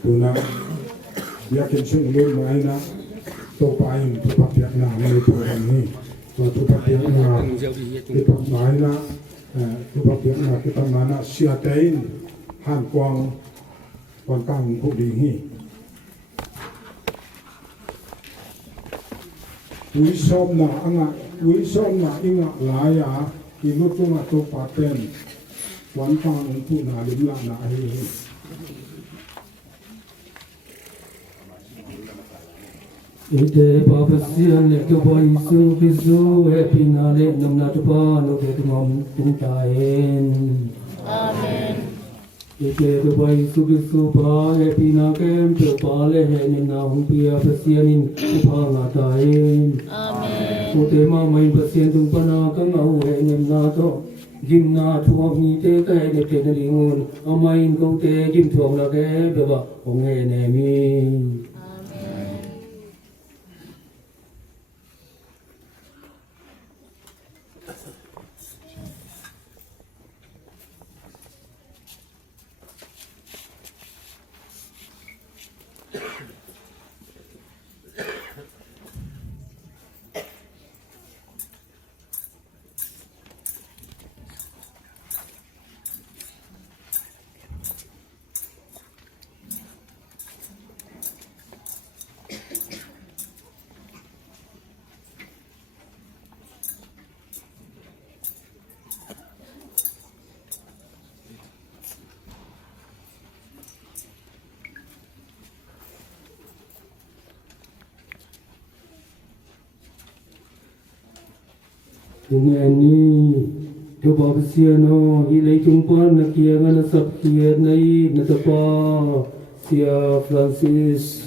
Tuna yakin sung lul mai na to pain to papiak na ni program ni to papiak na to mai na to papiak na kita mana siatain han kwang kon kang pu ding hi wi som na anga wi som na inga la ya inutunga to paten wan kang pu na limla na hi Ite papasian le ke boy su bisu happy na le nam na tu pa no ke ngom tung taen amen ite ke boy su bisu pa happy na kem tu pa le he ni na hum pi papasian in pa na taen amen ute ma mai pasien tung pa na ka ngau he ni na to jim na thu ni te ka he ne te ni ngun amain ko te jim thong la ke be ba ong he ne mi Ini coba kesiano ilai jumpa nak kia ngana sabkia nai natapa sia Francis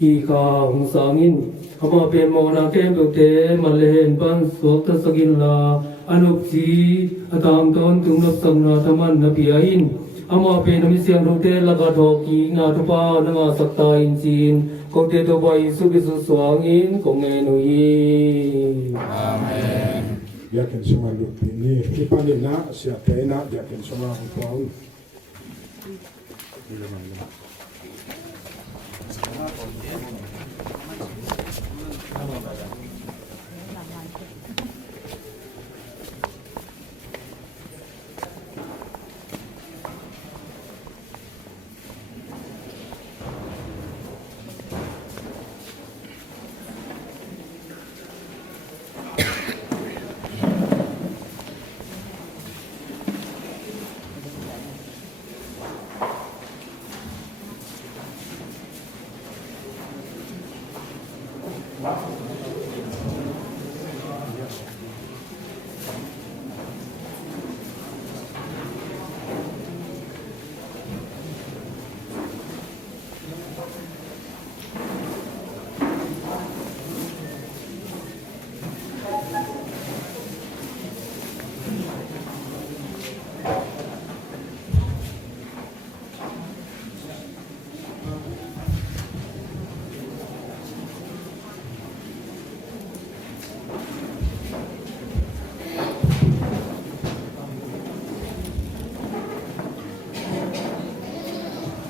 ikaungsangin apa pemo na kem te malehen ban swakta sagin la anupsi atang ton tungnap sangna taman na piain ama pe nami siang rote laga thoki nga tapa nga sakta insin kote to bai subisu swangin kongenui amen yakin semua lu ini ipani na siapa na yakin semua orang Wow.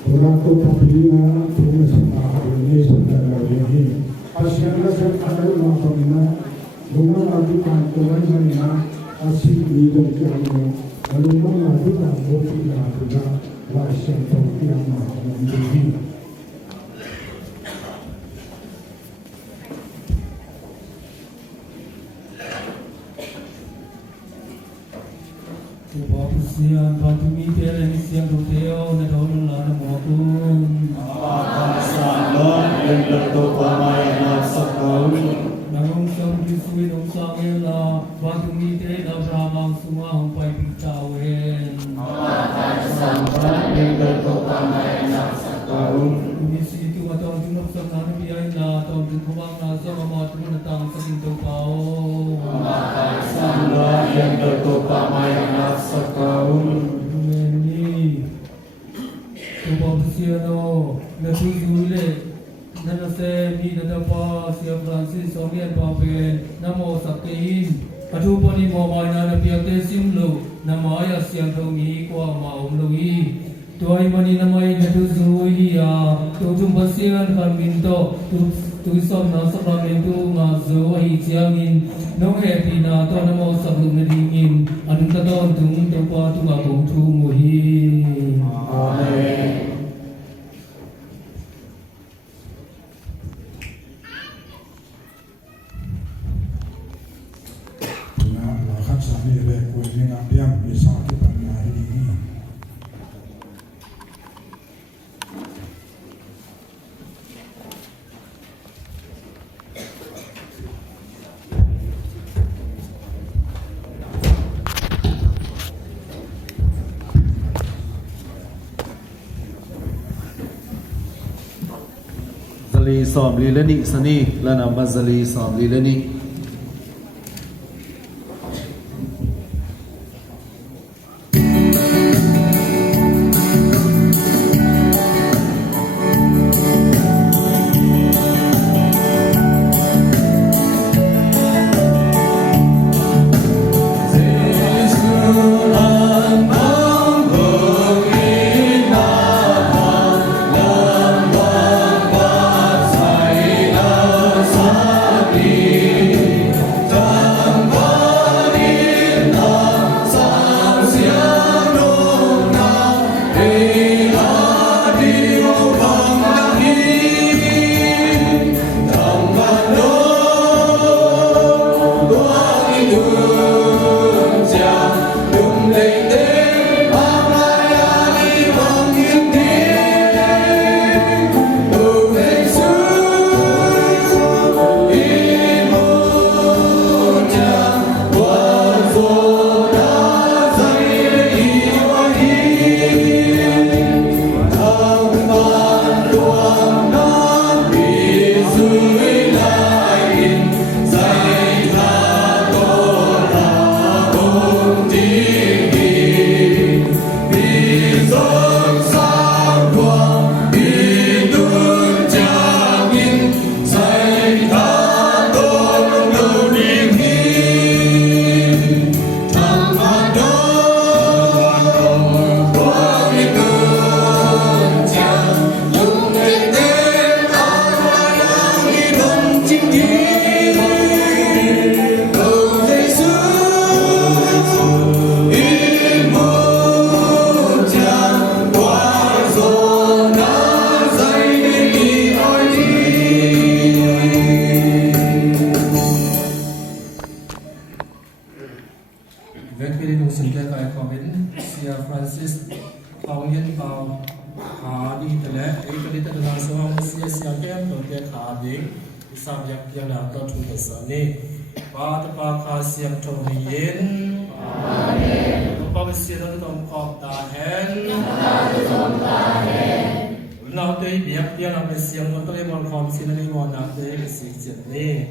Ora to papina tume sama ini sebenarnya ini pasiennya saya ada yang pernah rumah lagi kan tuan mana asyik di dalam rumah lagi kan bukti ada pasien yang menjadi Siang pagi dan siang duteo na daun lana mohon. Salon yang tertopamai nasakau. Nangong sang bisui nong sangela pagi dan abramang semua hampai pitawen. Salon yang tertopamai nasakau. Misi itu atau junuk sang nana biain na atau junukang nasa amat menentang seginto kau. Salon yang tertopamai nasakau. Siano, Natuzule, Nanase, Nidapa, Sia Francis, Orian Papen, Namo Sakin, Atupani Mamana, Piate Simlo, Namaya Siantomi, Kwama, Umlui, Tuai Mani Namai, Natuzuia, Tutum Basian, Carminto, Tuisam Nasapamento, Mazo, Hijiangin, No Happina, Tonamo Sabunadingin, Anutadon, Tung, Tepa, Tungakum, Tumuhi. Amen. Ini rekor ini nanti yang bisa kita naik ini. Zali som lilani sani lana mazali som lilani. Francis Thong Yen Bao Khá đi từ lẽ ấy cái đi từ là số ông xia xia kem đầu tiên khá đi sam yak yang là tôi thu được sợ nè ba tập ba khá xia thong yen ba ba xia đó tôi học ta hen nào tới việc yang là cái xia nó tôi mòn khom xia này mòn nào tới cái xia chuyện nè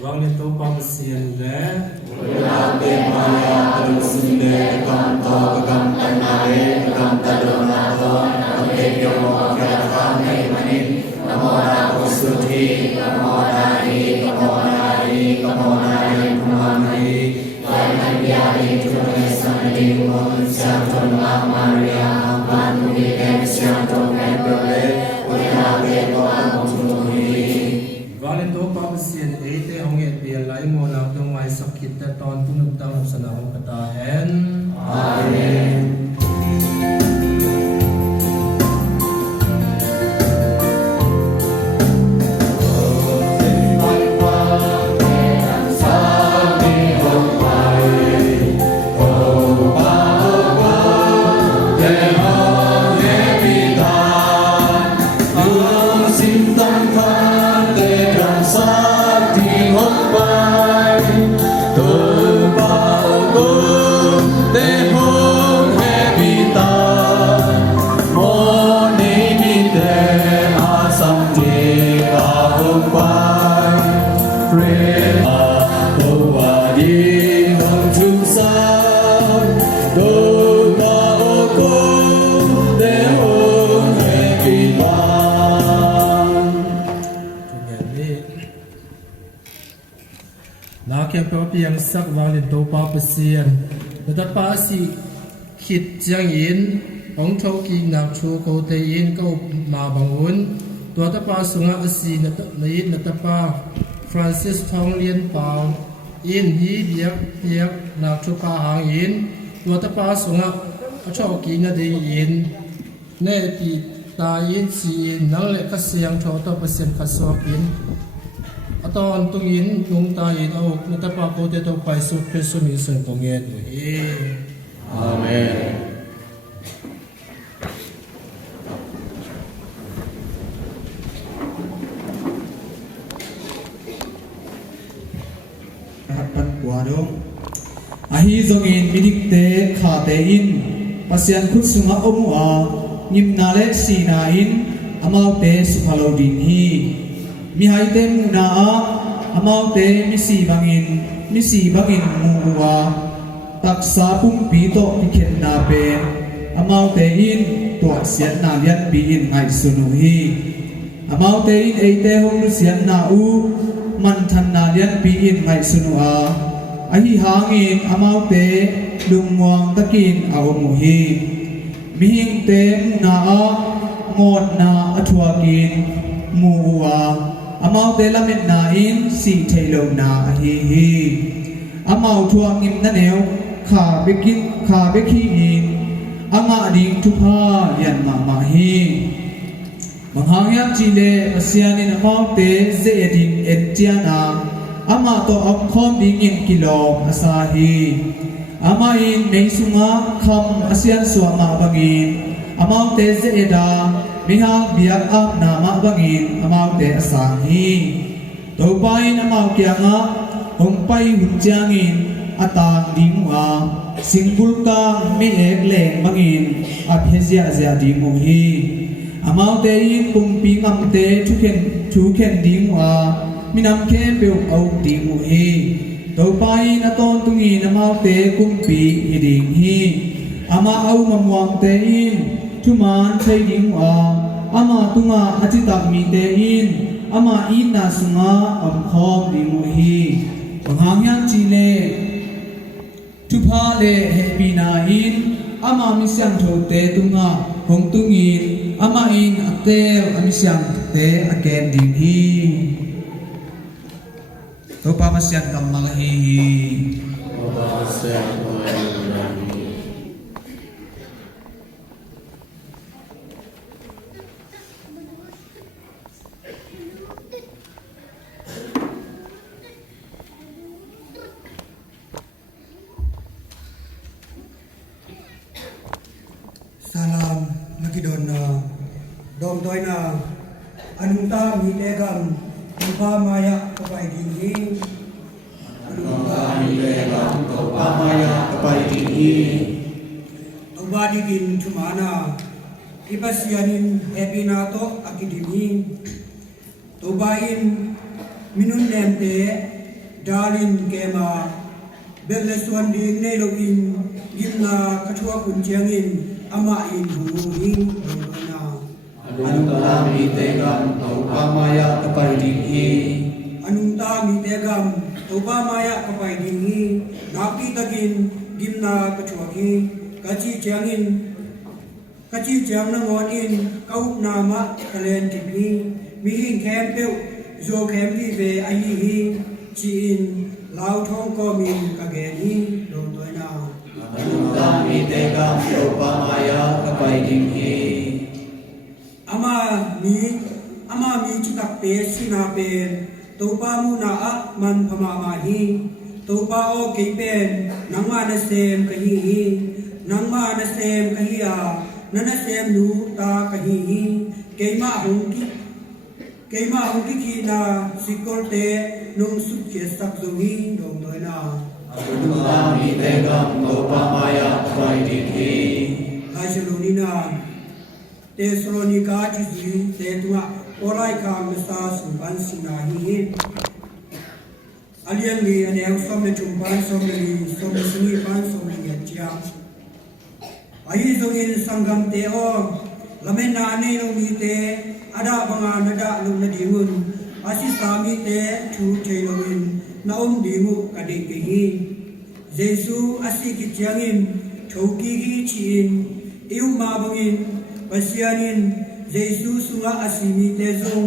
Vâng nên tôi bao xiên lẽ Ula te maya terusinde kam to kam tanare kam tadonato ake yomo kya kame manin namo ra kusuthi namo ra Valento papasian ate onget bian lai mo lang tong mai sakit ta ton punut tang sana ong kata hen. Amen. Yang sak valento papasian nata pasi khit jang in ong thau ki nak chu ko te in ko ma bangun to ta pa sunga asi nata nei nata pa Francis Thong Lien Pao in hi biak nak chu pa hang in to ta pa sunga a chau ki na de in ne ti ta in si nang le ka siang tho to pasien ka so in Aton tungin nung tayo o natapako dito pa iso Kristo minsan tungin. Amen. Harapan kuadong ahi zongin midikte khatein pasian khut sunga omua nimnale sinain amaute suphalodin hi Mihaite muna amaute misi bangin muwa taksa pumpi to piken na pe amaute in to sian na lian pi in ngai sunuhi amaute in eite hong sian na u man than na lian pi in ngai sunua ahi hangin amaute lungmuang takin aomuhi mihing te muna a ngot na athuakin muwa Amau te lamit na in si thailo na hi Amau thuang im na neu kha bekhi in anga ding thu pha yan ma hi Manghang yang chile asianin amau te ze edin etiana ama to akhom ding in kilo asahi ama in meisunga kham asian suama bangin amau te ze eda Mihal biak am nama bangin amau te asangi Topain amau kianga Hongpai hunjangin Atang dingwa Singbul kang mi ek leng bangin Abhezia zia dinguhi Amau te in kumpi ngam te Chuken dingwa Minam ke peuk au dinguhi Topain aton tungin amau te kumpi hidinghi Ama au mamuang te in Tuman trading ama tunga atitak mi te in ama ina sunga amkhom dimuhi panghangyan chile tupha le hebina in ama misyang thote tunga hongtungin ama in atel amisyang te again dinghi topa masyang kamalahi Salam nakidon na dom toy na anunta mi tegam tupa maya kapai dinghi Anunta mi legam tupa maya kapai dinghi tuba digin tumana ibasianin ebina to akidimi tubain minun nente dalin kema beleswan ding ne login gimna kathua kunjangin ama in hunging na Anunta mi tegam tupa maya kapai dinghi anunta mi tegam tuba maya kapai dinghi napi takin gimna kachuaki kachi chang na ngon in kau na ma kalen ti pi mi hin kem peu zo kem ti ve ai hi chi in lao thong ko min ka ge ni do toi na Kami tegam upamaya kapai ding hi ama mi chitak pe sina pe to pa mu na a man phama ma hi to pa o ke pen nang ma na sem ka hi nang ma na sem ka hi a na sem nu ta ka hi ke ma hong ki na sikol te nung su che sak zo hi dong doi na Kami tegam upamaya kapai ding hi hai se lo ni na Thessalonica ti ji te tua orai ka masa su ban sina hi alian li ane som le chung ban som le sini ban som le chia ai zo in sangam te o lamen na ne lo mi te ada banga na da lu na di mun asi sami te thu te lo in na di mu ka de ke hi jesu asi ki chiangin thoki gi chin iu ma bangin pasianin jesu sunga asimi te zong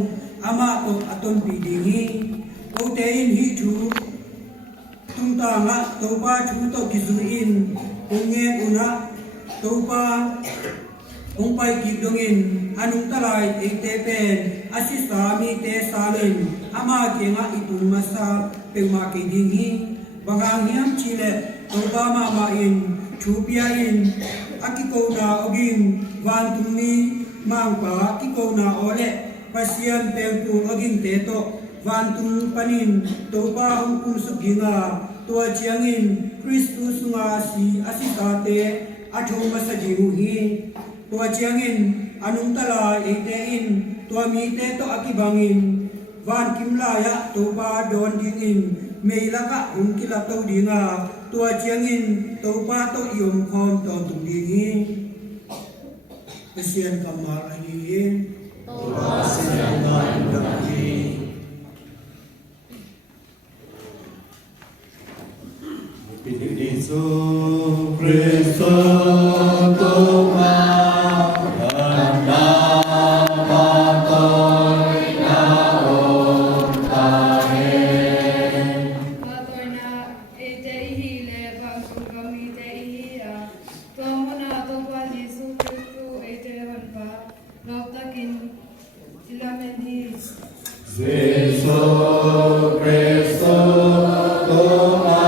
ama to aton pi ding hi o te in hi thu tung ta nga to pa thu to ki zu in ongye una to pa ong pai ki dong in anung talai e te pen asista mi te salin ama ke nga itung masa pe ma ke ding hi bangang hiam chile to pa ma in thu pia in akiko na ogin van tumi mang pa akiko na ole pasian tempu ogin te to van tum panin to pa hong kum suginga to chiangin Christus nga si asita te athong masajiu hi to chiangin anung tala ete in to mi te to akibangin van kimla ya to pa don ding in meilaka hung kila to dinga to chiangin to pa to yom khom to tum ding hi pasian kamar hi Yesu Kristo Tuma Handa Patoy Na Om Tahe Matoina ete ihile bangkam ete ihia tomona topa Yesu Kristo ete hanpa nautakin ilamendi Yesu Kristo Tuma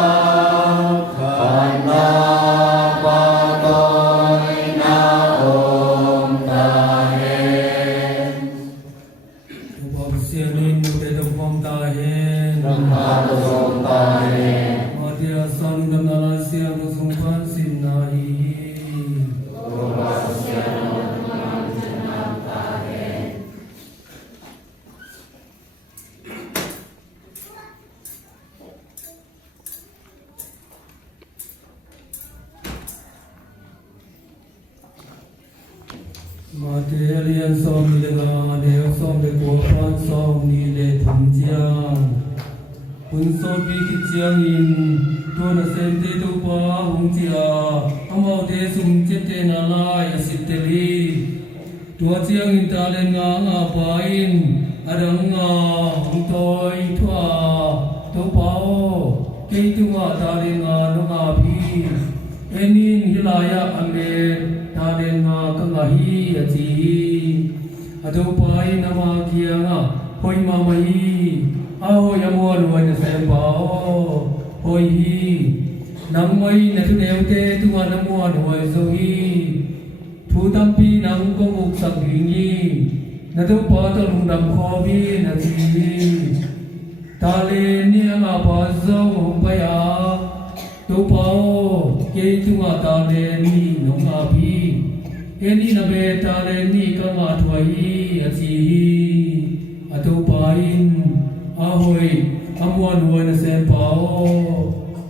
Handa Patoy Na Om Tahe Bapsianin te to pom ta hen Namato Om Tahe Matia san gamala sia to sumpan sin na hi Material som ni le ga ne som de ko pan som ni le thum jiang un so bi ki jiang in to na sen te to pa hung chia amao te sum che te na lai sit te li to jiang in ta le nga nga pa in arang nga hung toi thwa to pa o ke tu nga ta le nga no nga bi enin hilaya ame ta le nga ka nga hi ati ado pai nama kia nga hoi ma mai ao yamo luai na sem bao hoi hi nang mai na tu neu te tu nga namo luai zo hi thu tam pi nang ko muk sak ni na tu pa to lung dam kho bi na ti ta le ni nga pa zo pa ya tu pao ke tu nga ta le ni no nga bi eni na be ta le ni ka ma thwai asi atu pain a hoi amwan hoi na se pao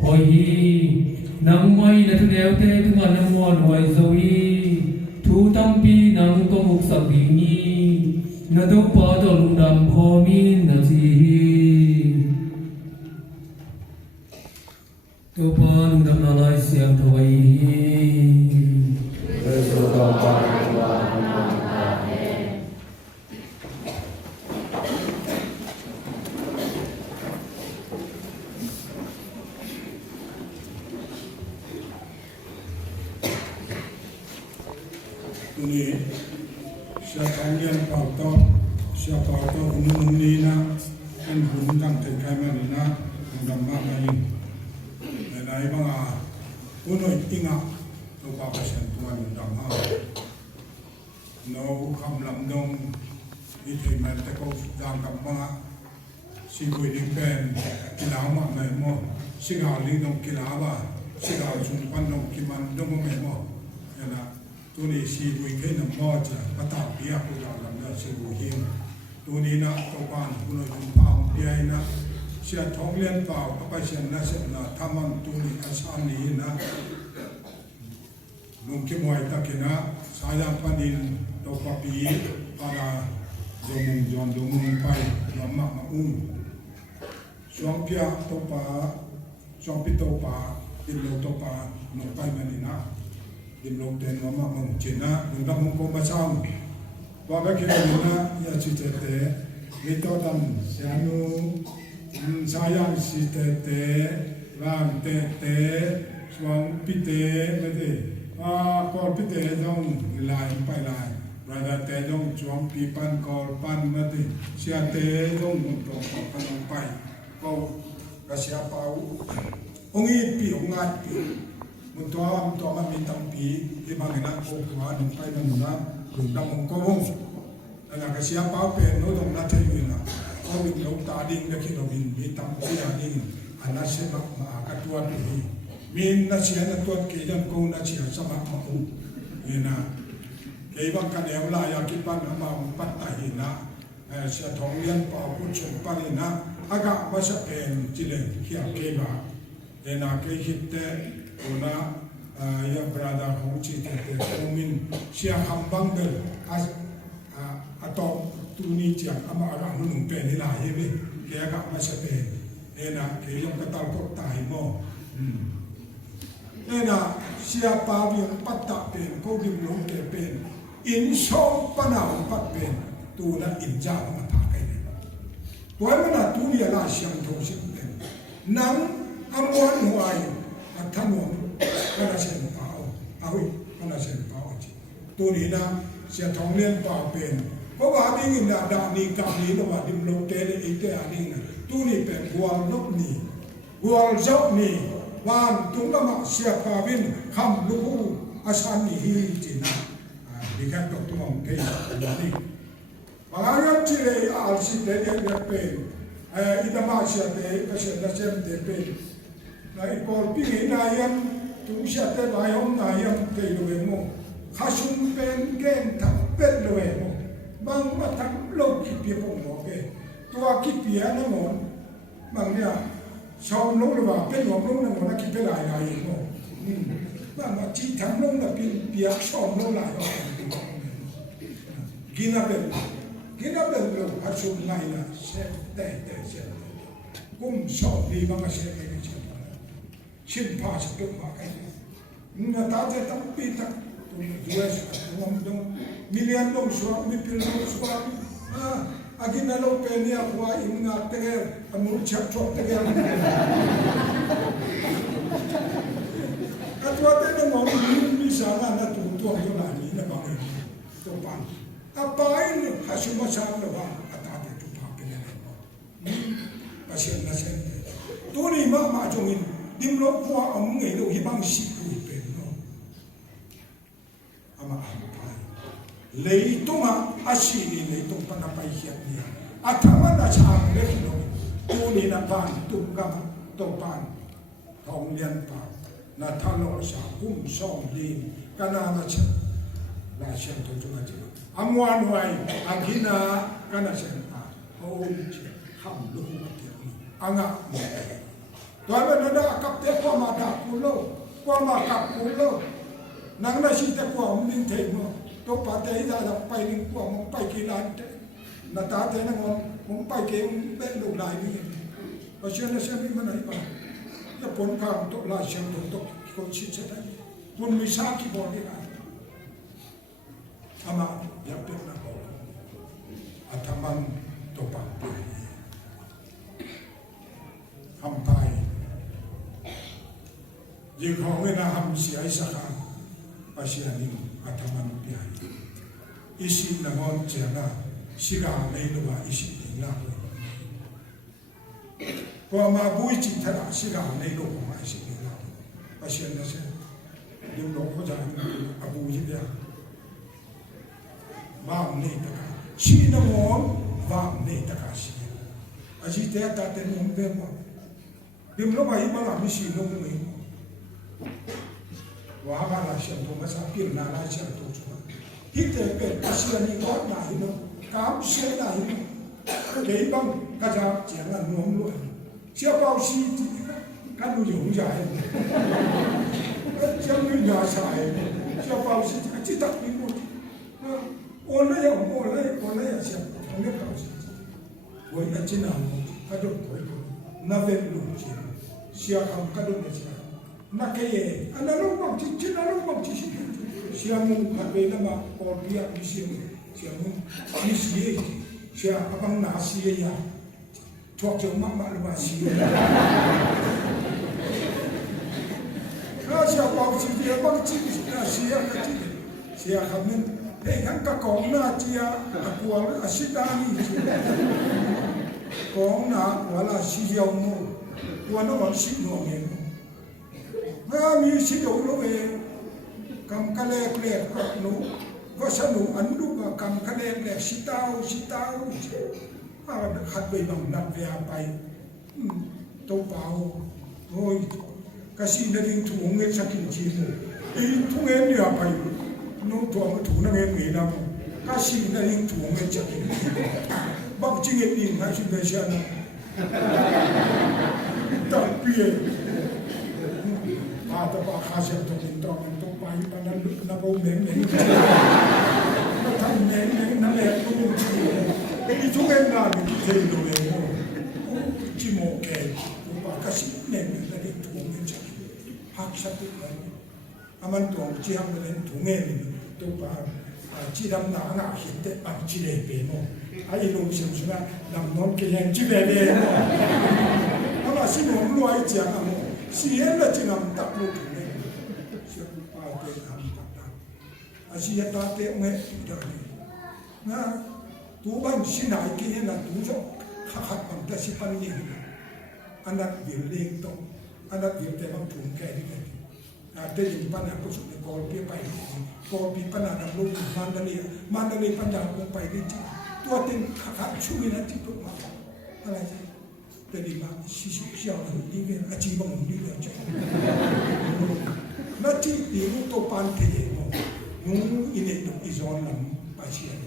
hoi nang mai na tu deu te tu nga na mon hoi zoi thu tam pi nang ko muk sak bi ni na do pa do lung dam kho min na si tu pa lung dam na lai siam thwai ini siapa yang pauto siapa pauto unung nina kan undang terkait mana undang mana ini dan ai banga unoi tinga to pa pasien tuan undang ha no kam lam dong ni thei man te ko dang kam banga si bui ding pen kilaw ma mai mo si ga ling dong kilaw ba si ga chung pan dong kiman dong mai mo na tu ni si bui ke na mo cha pata bia ko da lam da si bui him tu ni na to pan ku no jum pa bia na sia thong lian pao pa sian na se na thamam tu ni asam ni na nung ki moi ta kina sayang panin to pa pi para jomung jon domung pai lama ma suang pia to pa suang pi to pa din lo to pa no pai manina din lo ten lama ma china nung da mong ko ma sam wa ba ki na ya chi te te mi to dam sianu sayang si te te lam te te suang pi te me te kol pi te dong lai pai lai rada te dong chuang pi pan kol pan ma te sia te dong mong to pan pai ko ka sia pau ongi pi ongat pi mun to ma mi tam pi ki ma na ko wa dong pai ma na ku dam mong ko wong ana ka sia pau pe no dong na te yu na ko mi lo ta ding na ki no bin mi tam pi ya ding ana se ma ka tua pi min na sia na tuat ke jam ko na sia sama ma ku ina ke bang kan em la ya ki pan ma pat ta hi na sia thong lian pa ku chung pa ni na aga ma sa pen chi le khia ke ba ina ke hit te ona ya brada hong chi te te min sia kham bang bel as ato tu ni chiang ama ara nu pe ni la ye be ke aga ma sa pen ina ke yong ka tal ko tai mo ena siapa yang patah pen kau dimulung ke pen insong panau pat pen tu na inja mata kai ne tuai mana tu dia la siang thong sim pen nang amwan huai athamu kana sen pao ahui kana sen pao chi tu ni na sia thong len pao pen ko ba ding in da ni ka ni no wa dimulung te le ite ani tu ni pen gual nok ni gual zau ni wan tung ma sia pa bin kham lu asan ni hi china di kan tok tu mong ke ni bangayam chile al si de de pe ida ma sia de ka sia da sem de pe na I por pi na yam tu sia te ba yom na yam te lo mo khasum pen gen ta pet lo mo bang ma tak lo ki pi mo mo ke tua ki pi na mo bang ya sau lúc là bên ngoài lúc là nó kịp bên lại này mà chỉ thằng lúc là bia sau lúc lại kia là bên lúc hạt sung này là sẽ để sẽ cũng sau đi mà sẽ cái gì xin phá sẽ được mà cái người ta sẽ tập pi tập US đông million đông số million đông số Agi na lo pe ni akwa inga teger amul chap chop teger atwa te na mo ni sala na tu tu yo na ni na ba to pa apai ni hasuma sa lo ba ata te tu pa pe ne pa shen na shen tu ni ma jong in dim lo kwa om ngai lo hi bang si ku pe no ama lấy tung à asini lấy tung pana pai hiat ni athama na chang le no tu ni na ban tung ka to pan thong lian pa na thalo sa kum song din kana ma cha la shen to chu ma chi amwan wai agina kana shen pa o chi ham lu ma ti anga to ba na da kap te ko ma da ku lo ko ma kap ku lo nang na si te ko min te mo to pa te da da pai ning ko mo pai ki lan te na ta te na mo pai ke ben lu lai ni ba chen na chen ni ma nai pa ya pon ka to la chen to ko chi che ta pun mi sa ki bo ni na ama ya pe na ko athaman to pa pe ham pai ye ko na ham si ai sa ka pa si ani ataman pian isi nagon jana siga nei lowa isi dingla ko ma bui chi thara siga nei lo ma isi dingla pasien na se dim lo ko ja abu yi ya ma nei ta ka si na mo va nei ta ka si aji te ta te mo be mo dim lo ba yi ma la mi si no mo wa ba la sha to ma sa pir na la sha to chu hite pe asia ni ko na hi no kam she na hi ke bang ka ja jian la nuo lo xiao bao xi ka lu yong ja hai xiao lu ya sa hai xiao bao xi ka ji ta ni mo o le ya xiao o le bao xi wo ya ji na mo ka do ko na ve lu ji xiao kam ka do ne xiao na ke ye ana lu bang ji na lu bang ji siamu kape nama ordia misimu siamu misi sia abang nasi ya tok jauh mak lupa sia sia bau si dia bang cik sia kecil sia kami kan kakong na cia aku asidani kong na wala si jauh mu wana wan si nongeng mi si jauh lo kam kale kle no vasanu andu kam kale kle sitau hat be bang nat ve pai to pao oi kasi na ding tu nge sakin chi mo e tu nge ni pai no to ma tu na nge na kasi na ding tu nge sakin bak chi nge ni na chi be sha na ta pie ta ba kha sha to tin to pai panan na bo men men na tan men na le ko chi e tu men na ni te no le mo chi mo ke ba ka si men na le tu men cha ha sha tu na aman to chi ham le tu men to ba chi dam na na hi te ba chi le pe mo ai no sim suna nam non ke yan chi le le mo ama si no lo ai cha mo si en la chi nam tak lo tu asia ta te me na tu ban sinai ki na tu so kha kha pam ta si pan ni anak bil leng to anak bil te bang thum ke ni na te ni pan na ko su ne ko pi pai ko pi pan na lo mandali pan na ko pai ni tu tin kha kha chu ni na ti tu ma ala te ni ma si xiao ni ve a chi bang ni ve cha na ti ti to pan te nung ini tu izon lam pasien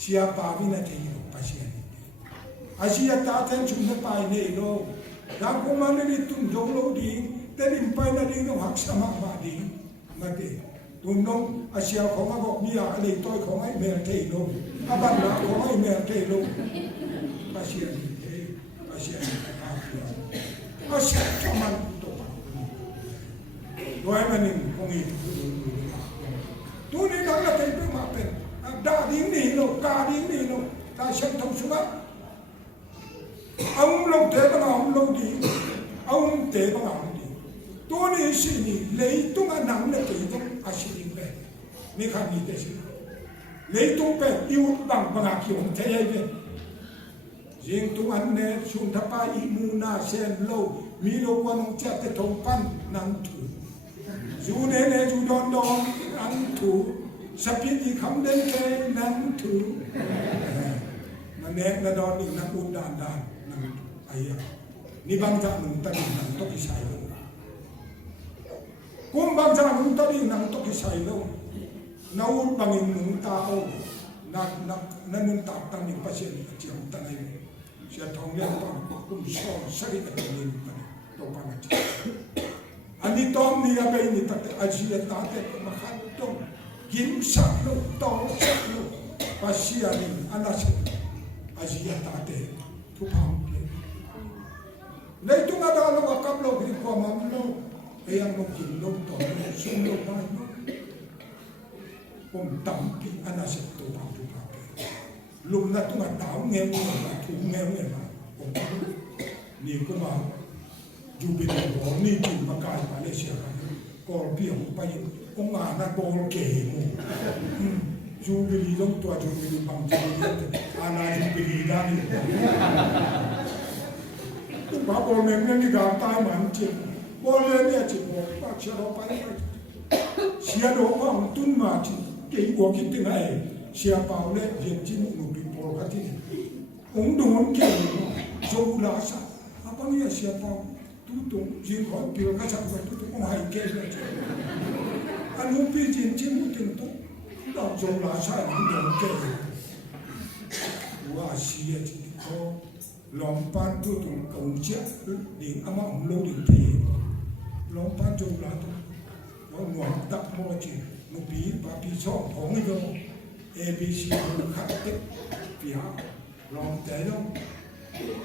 siapa bina te ino pasien asia ta ten chung na pai nei lo da ko man ni tum jong lo di te lim pai na ding no hak sama ma di ma te tum nong asia ko ma ko mi a le toy ko mai me te lo aban na ko mai me te lo pasien asia chaman to pa doi manin ko ngi tu ni nak nak tempe mapen, dah dini lo, kah dini lo, dah siap tahu semua. Aum lo te bang aum lo di, aum te bang aum di. Tu ni sini, leitung anang nak itu asyik pe, ni kan ni desi. Leitung pe, iut bang bang akiung te ye pe. Jeng tu anne sun thapa imu na sen lo, milo wanong chat te thompan nang tu. Ju ne ju don don nang tu sapit di kham den ke nang tu na nek na don ni nang un dan nang aya ni bang ja nung ta ni nang to ki sai lo kum bang ja nung ta ni nang to ki sai lo na un bang in nung ta o na nung ta ta ni pa chen chi om ta nei sia thong ya pa kum so sai ka ni to pa na ani tom ni ya be ni ta aji ya ta te ma khan to kim sa lo to sa lo pa sia ni anas aji ya ta te tu pam ke nei tu na da lo ka kam lo ki ko ma lo e yang lo kim lo to sum lo pa no pom tam ki anas tu pam tu pa lum na tu ma tao nge ma tu nge ma pom ni ko ma ju bi ni ni tu ma ka pa le sia ko pi ho pa ông à nó bol kề mu jubilee dong tua jubilee bang jubilee ana jubilee dah ni tu ba bol memang ni gam tai man cik bol ni cik bol pak siapa pai siapa orang tun ma cik ke gua kita ngai siapa oleh dia cik nubi bol kati ông don ke jauh lasa apa ni siapa tutung jingkau pil kacang tutung orang hai ke anu pi jin jin mutin tu dau jauh lasa ni don ke wah sia cik ko lompan tutung kongja di ama lo di ti lompan jauh lah tu orang muak tak mau cik nubi papi song hong itu ABC ขัดเต็มปีหาลองแต่ลอง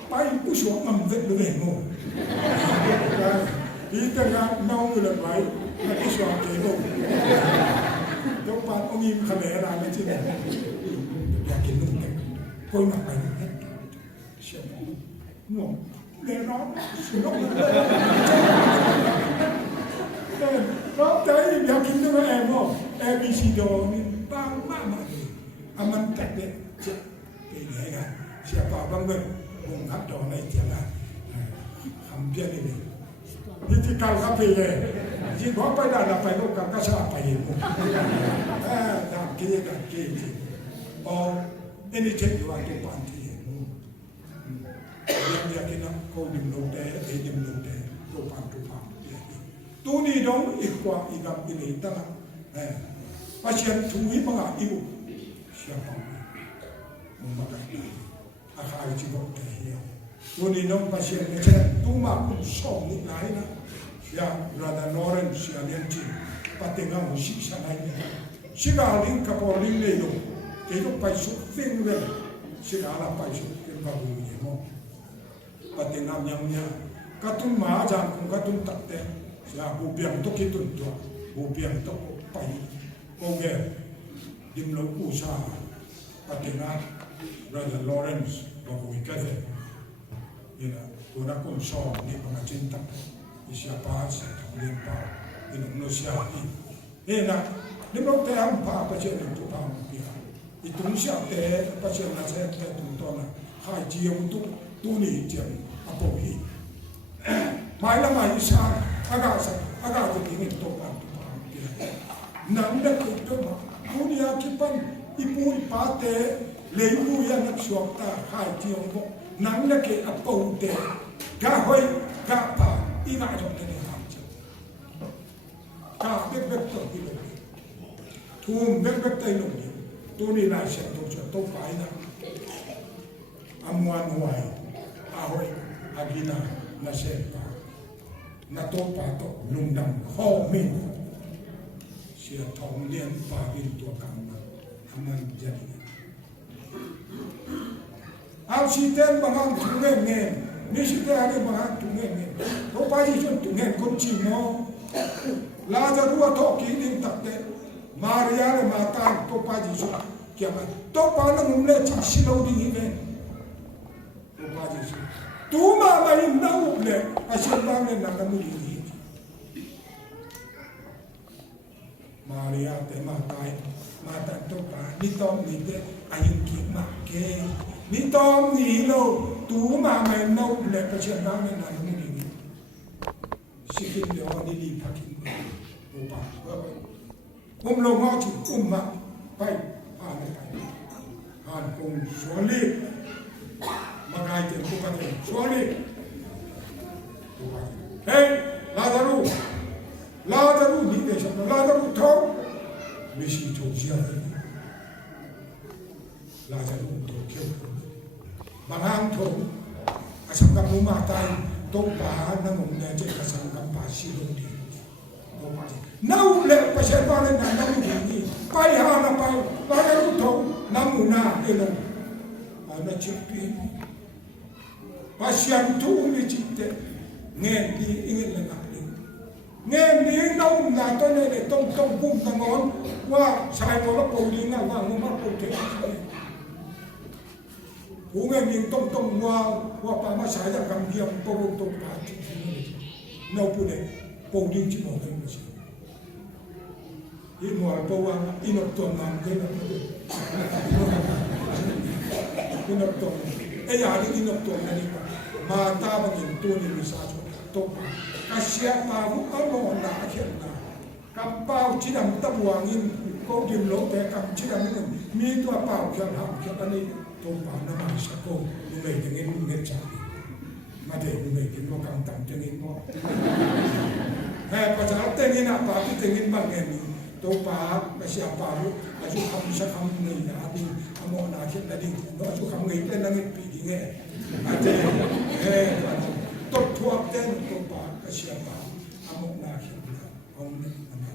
ไปผู้ชมมันเด็กเลยงงที่แต่งงานน้องอยู่เลยไปไม่ผู้ชมเก๋งงยกปานองยิมขะแหนอะไรไม่ใช่ไหมอยากกินนุ่มเด็กคนมาไปเชื่อมงงเลยร้องสุดร้องร้องใจอยากกินนุ่มแอมง ABC โดนี่บางมาก aman tak deh cek ini kan siapa bang bang mengap dong naik jalan hampir ini jadi kalau kape le jadi apa dah dapat lo kakak siapa ini dah kiri dah kiri oh ini cek dua tu panti yang dia kena kau di melode di melode tu pantu tu ni dong ikwa igam ini tak pasien tui mengap ibu siapa membagai akhir jiwa dia. Tuni nom pasien macam tu mak song ni lain lah. Ya Brother Lawrence yang nanti patengah musik sana ni. Sigaling kapoling ni lo. Itu paisuk thing le. Sigala paisuk kita bunyi mo. Patengah nyamnya. Katun mahajam kung katun takte. Ya bubiang tu kitun tu. Bubiang tu pai. Kongel. Dimlo usaha patinga Brother Lawrence bago ikathe ina tuna konsol ni pangacinta isiapa sa limpa inung siya ina dimlo te ang pa pasien tu pa pia itong siya te pasien na sa te tuna hai jiyo tu tuni jam apohi mai la mai isa aga tu ingin to pa pia nang na ko ma dunia kipan ipu ipate leimu ya nak suakta hai tiong bo nang na ke apau te ga hoi ga pa ina jom te ha cha ka bek to ilo thum bek tai lo ni tu ni na se to cha to pai na amwan huai a hoi agina na se pa na to pa to lungdam ho min sia thong lian pa bin tua kam aman jadi al siten bangang tungen nge ni siten ani bangang tungen nge to pa ji chon tungen kon chi mo la ja ruwa to ki ning tak te maria le mata to pa ji chon kya ma to pa na ngum le chi silo di ni ve to pa ji chon tu ma ma im na u le a chen ba le na mu di Maria te matai mata topa ni tom ni te ayun ki ma ke ni tom ni lo tu ma me no le pa chen ba me na ni ni sikin de on ni pa ki o pa lo ngo chi ma pai ne pai han kong soli ma gai te ko ka te soli hey Lazarus ni de sa Lazarus thong misi thong sia Lazarus to kyo bangang thong asam kam ma tai to pa na ngom ne che asam kam pa si lo di to pa nau le pa se pa le na nau ni pai ha na pai Lazarus thong namu na e lo ana che pi pasian tu ni chitte nge di ingin le na nghe miếng đông là tôi này để tông cung tông ngón qua xài một lớp bầu đi ngang qua một mắt bầu thế cú nghe miếng tông qua pa mà xài ra cầm kiếm bầu tông pa nấu bữa này bầu đi chỉ một cái gì in more power in October in October ai ari in October ni ma ta ba in to ni sa to Asia pa bu amo na khen na kam pao chi dam ta buang in ko dim lo te kam chi dam mi to pao khen ha khen ani to pa na ma sa ko lu le de ngin ne cha ma de lu le kin mo kam tam te ngin mo ha pa cha te ngin na pa te ngin ba ngin ni to pa Asia pa bu a ju kham sa kham ni na di amo na khen na di no ju kham ngai te na ngi pi di nge a te he to thuak ten to pa Asia pa amo na khen na om ne na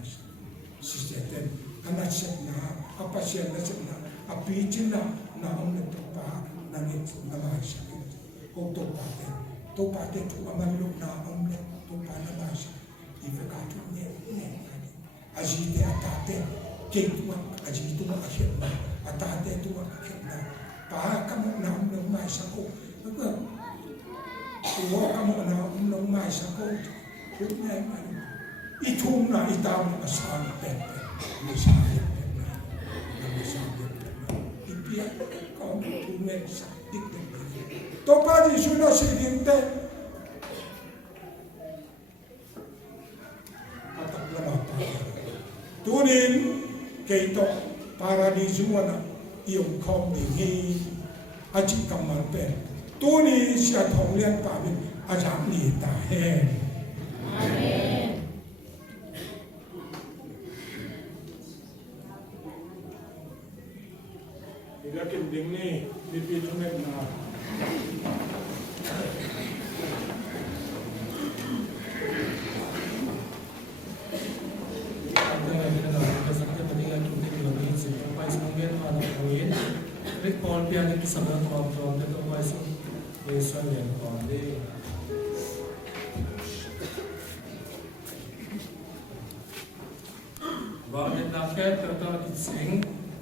sister ten ana set na apa sian na set na api chin na om ne to pa na ngi na ma sa ko to pa ten tu aman lu na om ne to pa na ma sa i fe ka tu ne aji te atate ke tu aji tu ma khen na atate tu ma khen na pa ka mo na om ne ma sa ko ko wo ka mo na om ne ma sa ko ku ne ma i thum na i tam na sa na pe ni sa na ni sa i pia ko tu ne sa dik te to pa di su no si din te atak la ma pa tunin ke to paradiso na iong khom ni hi aji kamal pe tuni sia thong lian pa bin ajak ni ta he amen yakin ding ni pipi tunen na Paul piano ki sabra tom tom te to pai so we so ne ko de ba ne na ke to to ki sing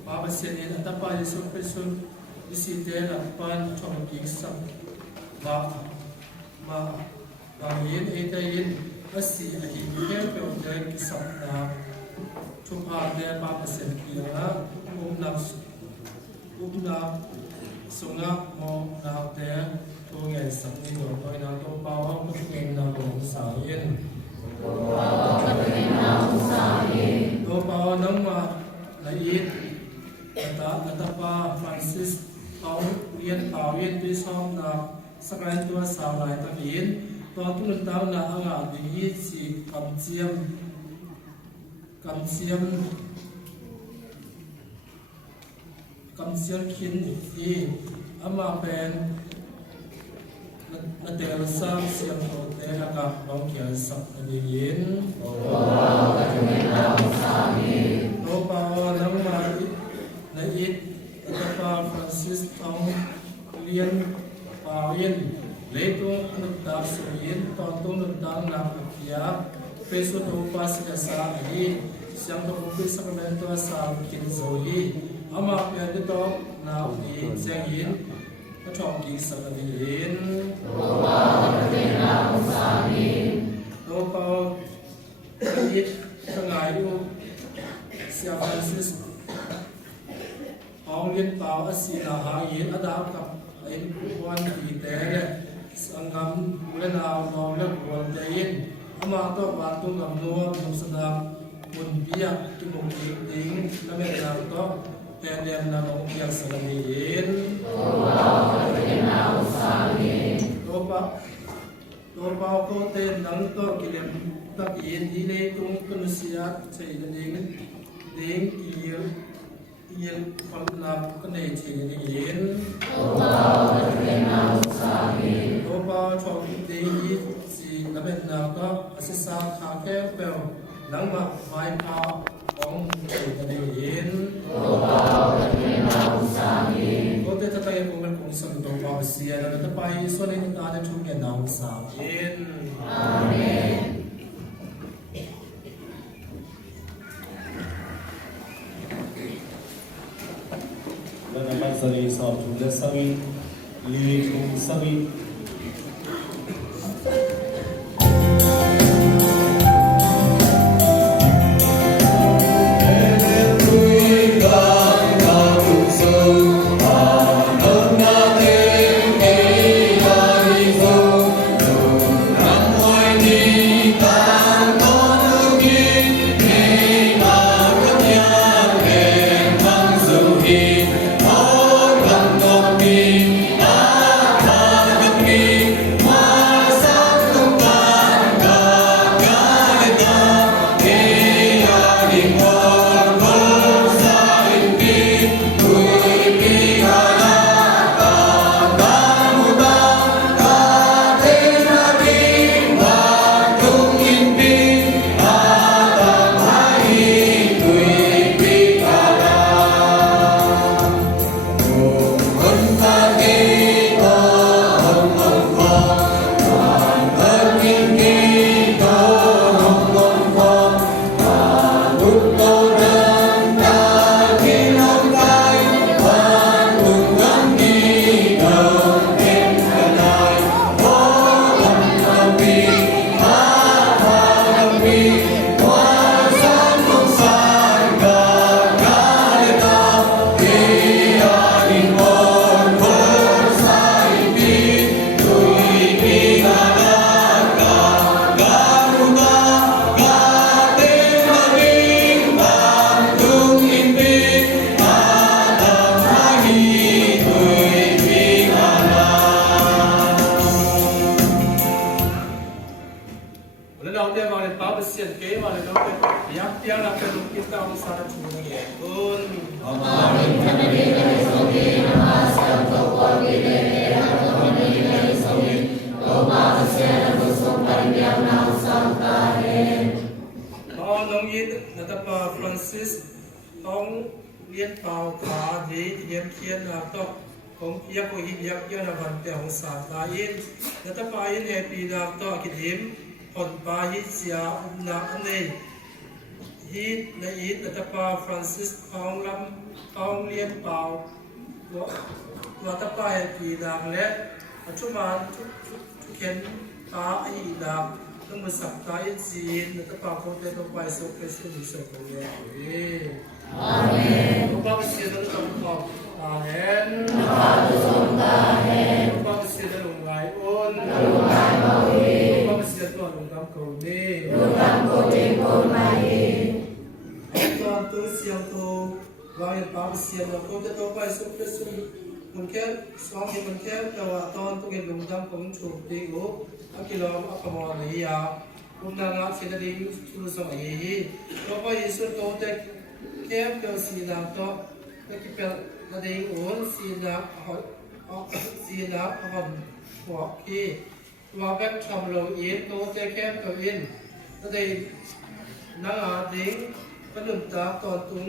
ba ba se ne ta pa so pe so isi te la pan chong ki sam ba yin e ta yin asi a hi ke pe o de ki sam na chu pa de ba ba se ki na na sunga mo na te to nge sam ni do ko na to pa wa ko nge na ko sa yin to pa wa nang ma la yin ta pa Francis tao yen pa yen pi som na sakran to sa lai ta yin to tu ta na anga di yi chi kam chiam kamsian kin i ama pen na te sam siam to te ka bang kya sak ni yin to pa nang ma na it ta pa Francis tong lian pa yin le to anu ta so yin to na kya peso to pa sa ai siam to pi sakramento sa kin zo yi ama pia de to na ni chang yin ka chong ki sa ni yin to pa de na sa ni to pa ni sangai yu sia Francis ong yin pa asi na ha yin ada ka ai wan ki te le sangam le na no le wan de yin ama to ba tu ngam no no sa da mun pia ki mo ki ding na me na to Tendem na mo yang salamin. Topa ko ten nang to kilem tak yin dile tung kunusia cai ding kiel pal na kane cai yin. Topa chong ding yi si laben na to asisa kha ke pel nang ma mai pa ong cai yin. Có thể thay của mình cũng sẵn tổ bảo xìa là ta bay xuân lên ta để chung kẻ nào xảo yên. Amen. Lần này bạn sẽ đi sọp chúng ta sang in, ly chung sang in. เปียงเราเป็นลูกกินตามสารชูเงี้ยคุณ น้องยินนัตปาฟรานซิสต้องเรียนเป่าขาดีเยี่ยมเขียนนักตกของเพียกหินยักษ์ยานวันเตียงสาตายินนัตปายินเอปีนักตกกิดหิมผลปายิเสียนักอันนี้ฮิตในยินนัตปาฟรานซิสของลำของเรียนเป่านัตปาเอปีนักและปัจจุบันทุกเขียนปาอีนักต้องมาสับตาอินซีนนัตปาโคเตโตไปสุขสุนิสกุลเย่อาเมนพระบัพติศมาต้องขอบอาเมนพระบัพติศมาพระบัพติศมาลงไหลอุ่นลงไหลมาวีพระบัพติศมาลงกำโกนีลงกำโกนีโกมายีไอ้ตอนตัวเสียงตัววางพระบัพติศมาโคเตโตไปสุขสุนิมันแค่สองมันแค่แต่ว่าตอนตัวเองลงกำของฉุกตีกูอักกิโลอักขมอนียาอุณางาเสดดิ้งสุรสมัยฮีต่อไปสุดโตเตแค่เกิดสีน้ำต่อแล้วก็เป็นระดิ่งอุ่นสีน้ำหอนหัวขี้ว่าแบบทำโลอินโตเตแค่เกิดอินระดิ่งนางอาดิ่งก็หนุนตาตอนตุง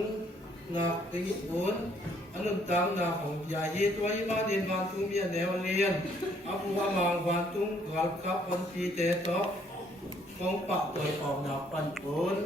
นาดิ่งอุ่นอันหนุนตางนาของยายีตัวยี่บ้านดินบ้านตุงเมียแนวเลียนอาบัวมางบ้านตุงกาลคับวันปีเตโตของปะตัวออกนาปันปุ่น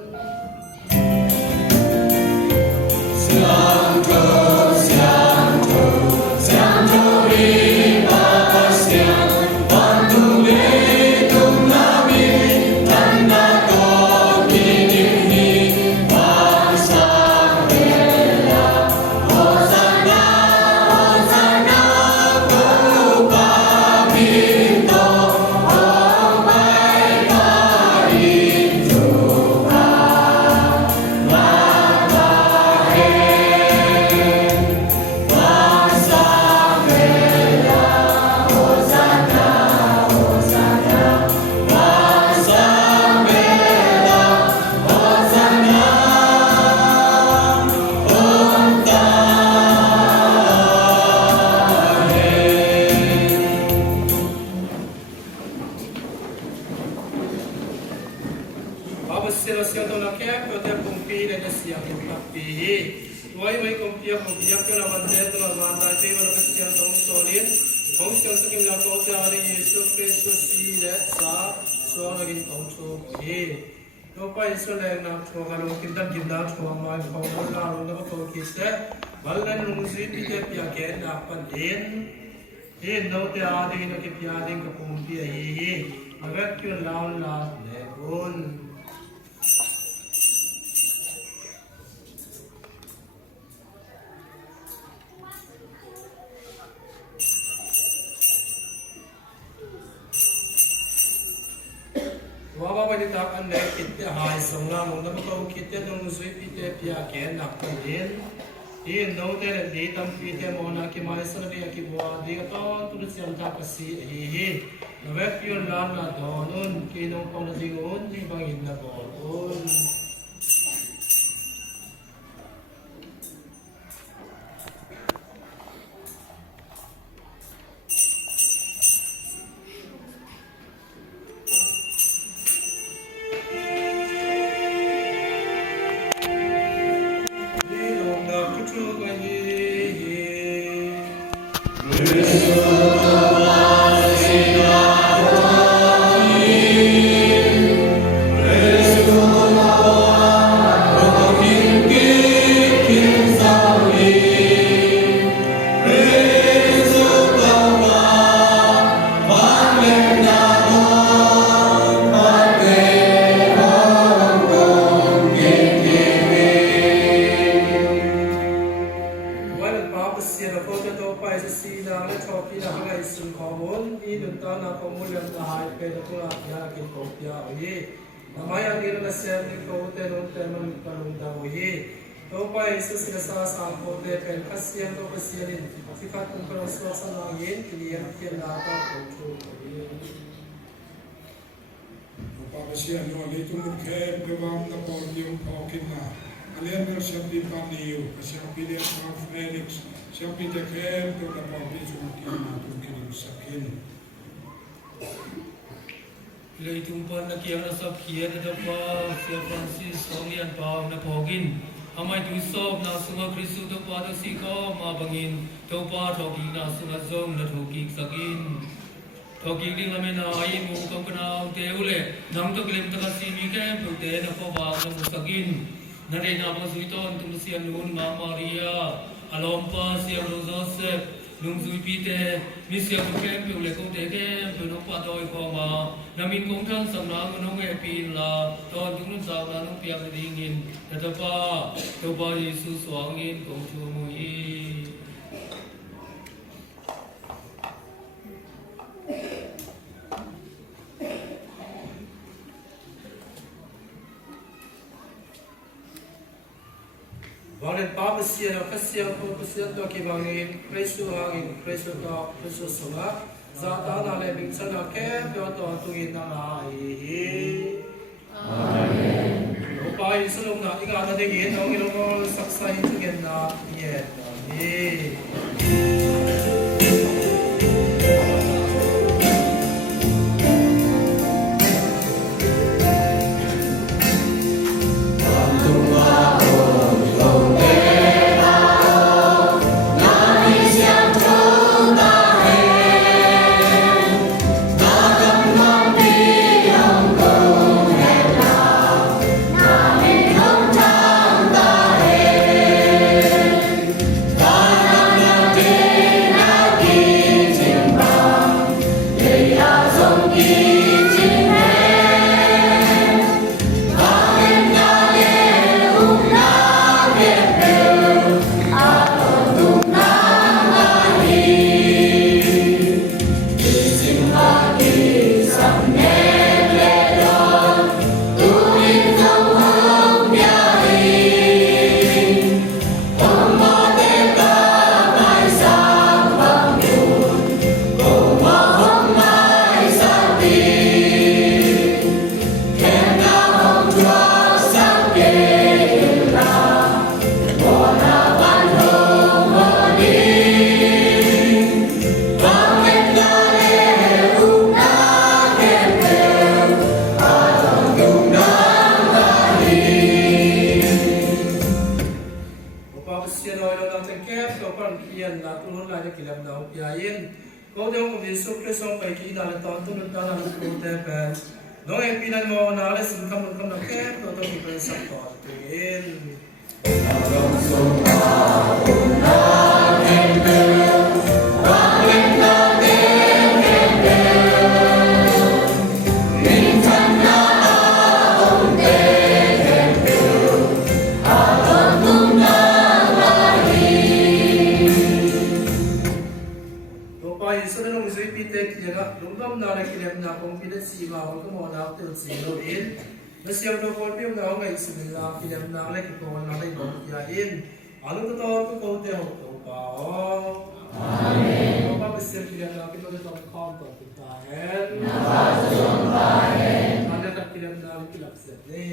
Hin no te ading no ke piading ka pumpi hi agat kyun laun la le kun wa ba ni tak an le kit te hai song la mong na ko kit te nong sui pi te pia ke na ko din Hin no te le di tam pi te mo na ki mai sa bi ki bua di ka tu du siam ta ka si hi no ve kyun la na do nun ki no ko na di un di bang in na ko un Pagkasiyan no, dito mo kaya gawang na po yung paukin na. Alian mo siya pipaniyo, siya pilit mga Felix, siya pitakaya ito na po pisong kinatukin sakin. Ilay tumpan na kiyang nasab kiyat na pa siya Francis Hongian pa na pogin. Amay tusob na sunga Kristo to pa to siko mabangin to pa thogi na sunga zong na thogi sakin. Thogi ding amen na ay mo kam kana te ule nang to kilim ta sini ke pute na po ba na sakin. Nare na pa suiton tum siya nun ma Maria alompa siya Joseph nung zui pite misya ko kem pu le ko te kem pu no pa doi ko ma namin kong thang sam na ko nong e pin la ton tung nun sa na nong piak ding in ta pa to ba Jesus wang in kong chu mu i Valen Papa Siena, Kasian, Kasian, Doki Bangin, Presu Hangin, Presu Dog, Presu Sunga, Zata Nalebing Sana Kem, Yoto Tungin Nalai. Amen. Upay sulong na ingatan digin, ang ilong saksayin tugin na yet. Amen. Kau tengok besok besok pagi dalam tahun tu dalam tahun depan. Dong yang pinan mau nale singkam nak kem, kau tu kita sakot. Pin. Nasiam do kol piu na ngai simila piam na le ki ko na le do ya in alu to to ko te ho to pa o amen pa pa sir piam na ki to to khom to ta hen na ba so ba hen ana ta piam na ki lak se ne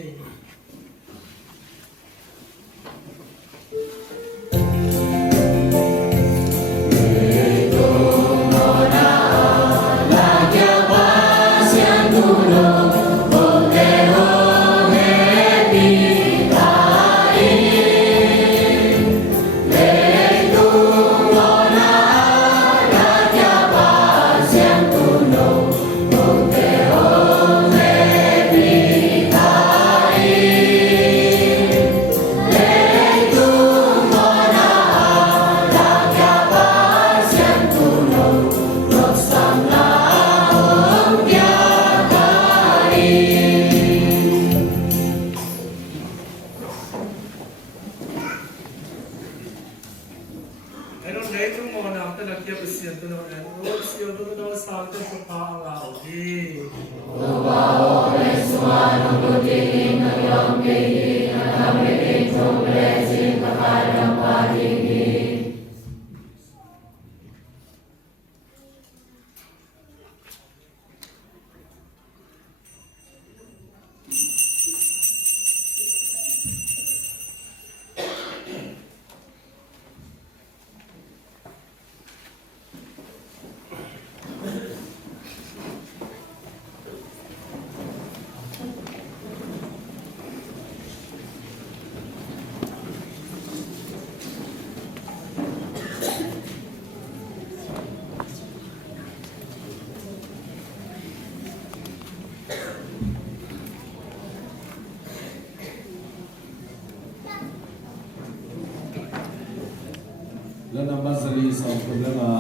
มแล้วมา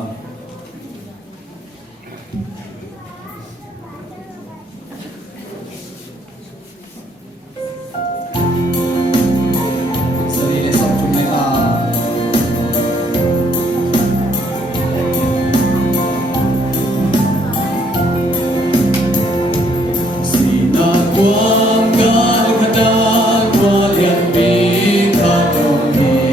สวัสดีในสัปดาห์นี้สีหน้าความงามขนาดว่าเรียนมีทางตรงนี้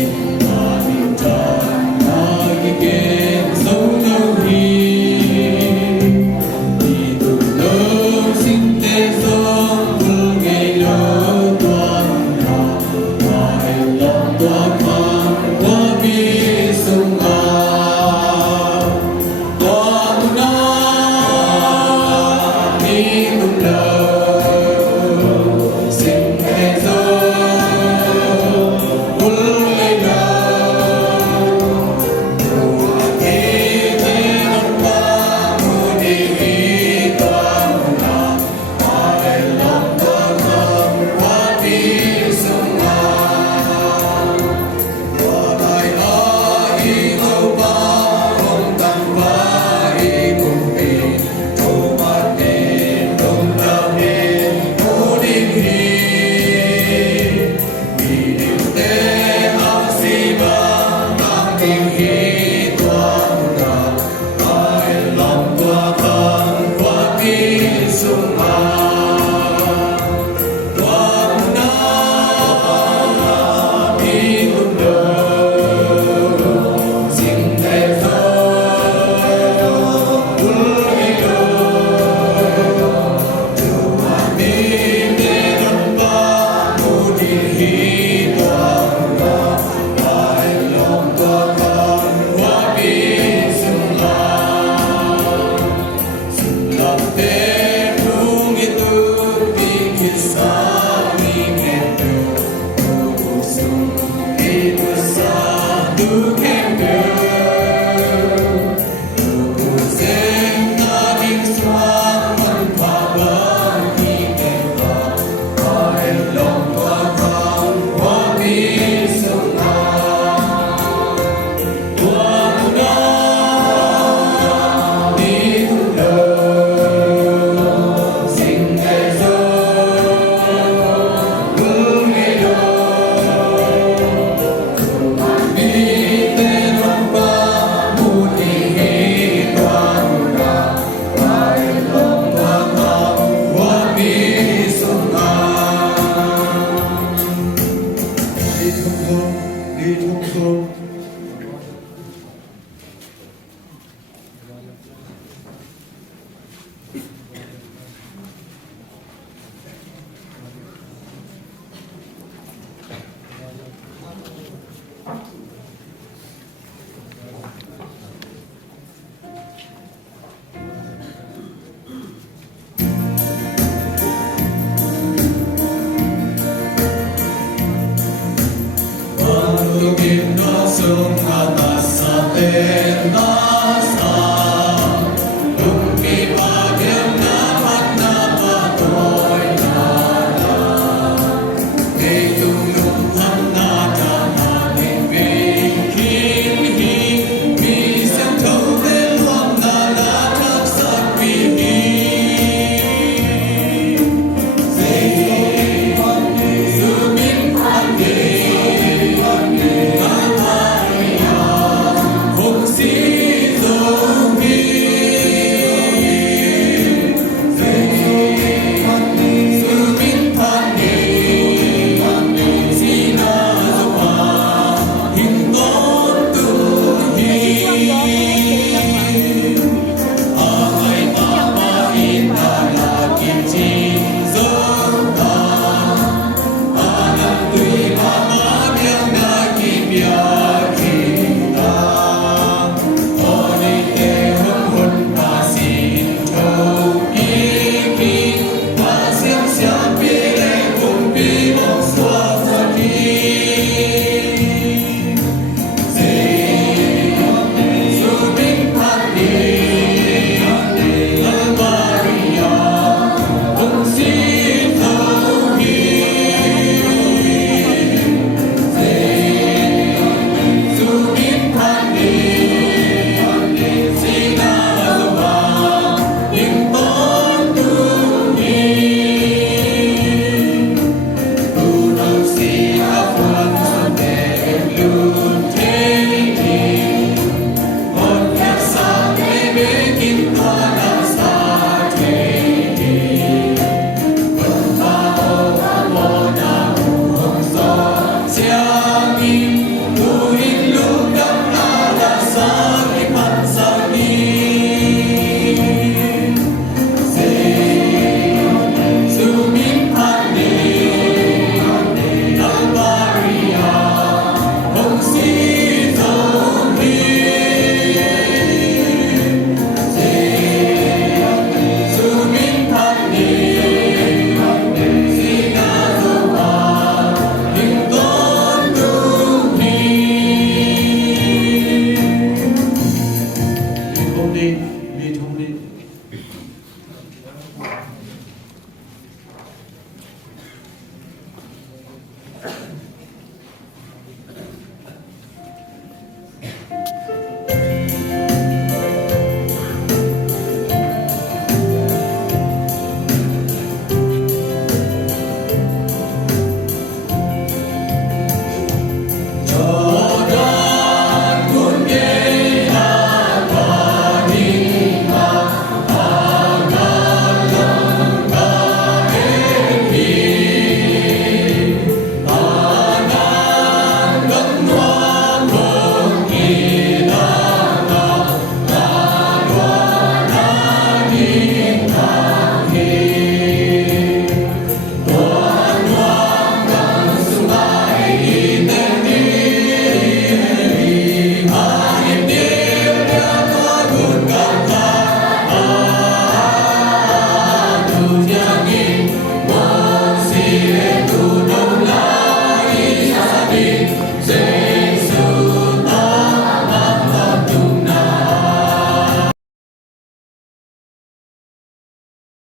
See tu đông la đi sa đi